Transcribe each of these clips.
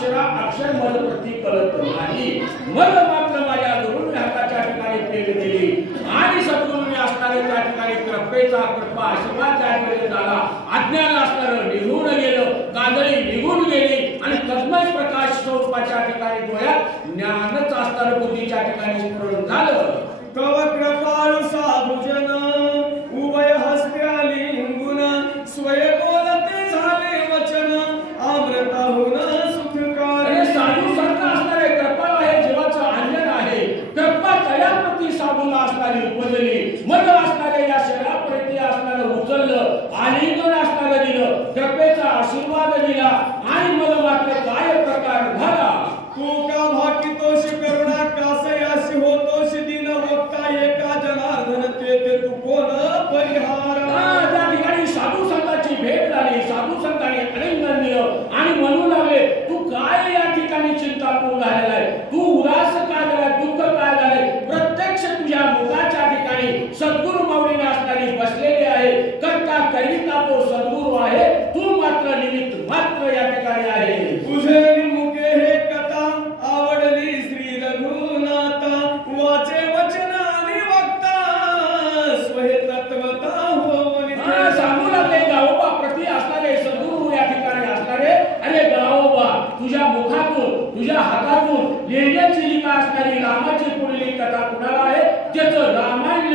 अक्षरा अक्षर मल प्रती कळत नाही. मग मात्र माझ्या गुरुने हाताच्या ठिकाणी प्रेम दिली. आणि सद्गुरूने असणारे त्या ठिकाणी कृपेचा कृपा आशीर्वाद त्या ठिकाणी झाला. अज्ञान असणारं निघून गेलं काजळी निघून गेली. आणि तद्मय प्रकाश स्वरूपाच्या ठिकाणी डोळ्यात ज्ञानच असणारं बुद्धीच्या ठिकाणी स्मरण झालं. तव कृपाळु साधुजन असणारी मन असणाऱ्या या शरीराप्रती असणारं उचललं आणि असणारं दिलं. कृपेचा आशीर्वाद दिला आणि मग मात्र काय प्रकार झाला तू का भाकितोष करुणा कासयाशी होतोष दिन वक्ता एका जनार्दन ते ते तू कोण परिहार हा, त्या ठिकाणी साधू संतांची भेट झाली साधू संतांनी आलिंगन दिलं आणि म्हणू लागले तू काय या ठिकाणी चिंता तू झालेला आहे तू उदास काय झालाय दुःख काय झालंय प्रत्यक्ष तुझ्या मुखाच्या ठिकाणी सद्गुरु माऊलीने असणारी बसलेली आहे करता तो सद्गुरु आहे तू मात्र निमित्त मात्र या ठिकाणी आहे. तुझे मुखे हे कथा आवडली श्री रघुनाथा. वाचे वचन आणि वक्ता स्वहे तत्वता हा, सांगू लागले गावोबा प्रती असणारे सद्गुरु या ठिकाणी असणारे. अरे गावोबा तुझ्या मुखातून तुझ्या हातातून लिहिण्याची लिखा असणारी रामाची पुढली कथा कुणाला आहे? ज्याचं रामायण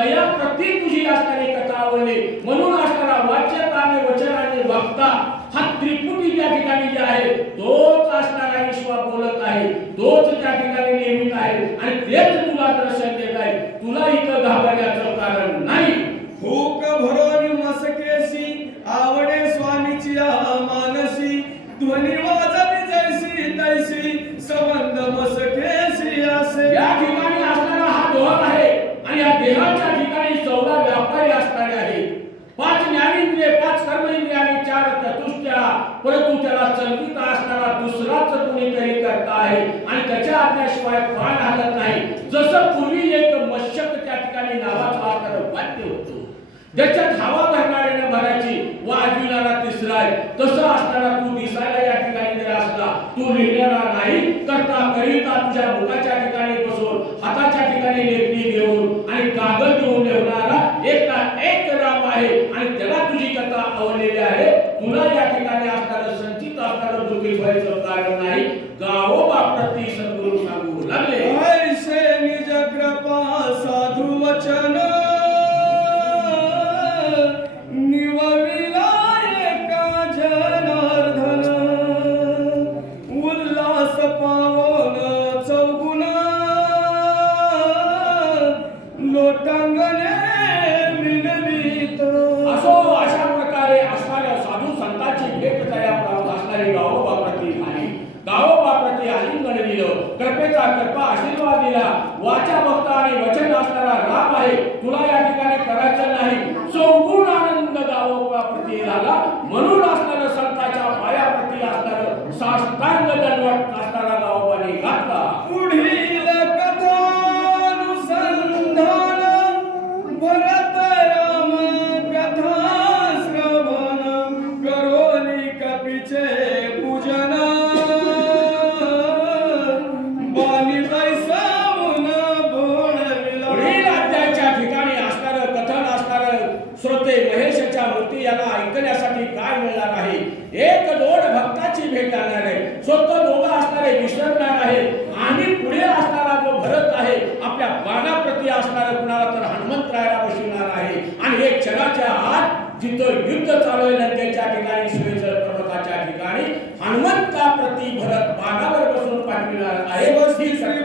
तया प्रती तुझी असणारी कथा आवडली. म्हणून असणारा वाच्य आणि वचन आणि वक्ता हा त्रिपुटी त्या ठिकाणी जे आहे तोच असणारा विश्वा बोलत आहे. तोच त्या ठिकाणी नियमित आहे. आणि तेच तुला दर्शन देत आहे. तुला इथं घाबरण्याचं कारण नाही. परंतु त्याला चलवित असणारा दुसराच कोणीतरी करता आहे आणि त्याच्या आज्ञाशिवाय पाय हलत नाही. जसं पूर्वी एक मशक त्या ठिकाणी नावाचा असणारं वाद्य होतो. ज्याच्यात हवा भरणाऱ्याने भरायची व आजविणारा तिसरा आहे. तसं असताना तू दिसायला या ठिकाणी जर असला. तू लिहिलेला नाही करता करीता तुझ्या मुखाच्या ठिकाणी बसून हाताच्या ठिकाणी लेखणी घेऊन आणि कागद घेऊन ठेवणारा एका एक राम आहे आणि त्याला तुझी कथा आवडलेली आहे तुला या ठिकाणी असणारं संचित असणारं दुःखी लागत नाही गावोबा प्रति सद्गुरु सांगू लागले. ऐसे निज कृपा साधु वचन निवविला लोटांगणे विनवीत असो अशा प्रकारे असणाऱ्या साधू संतांची भेट तया प्राप्त असणारी गावोबा प्रती झाली गावोबा प्रती आलिंगन दिलं कृपेचा कृपा आशीर्वाद दिला वाचा भक्त आणि वचन असणारा राम आहे. तुला या ठिकाणी करायचं नाही. संपूर्ण आनंद गावोबा झाला म्हणून असणारा संताच्या श्रोते महेशच्या मूर्ती याला ऐकण्यासाठी काय मिळणार आहे? एक दोन भक्ताची भेट आणणार आहे. स्वतः दोघा असणारे विसरणार आहे. आणि पुढे असणारा जो भरत आहे आपल्या बाणाप्रती असणारा कुणाला तर हनुमंतरायाला बसविणार आहे. आणि एक क्षणाच्या आत जिथं युद्ध चालू आहे ठिकाणी सुरेश्वर पर्वताच्या ठिकाणी हनुमंताप्रती भरत बाणावर बसून पाठविणार आहे. बस ही श्री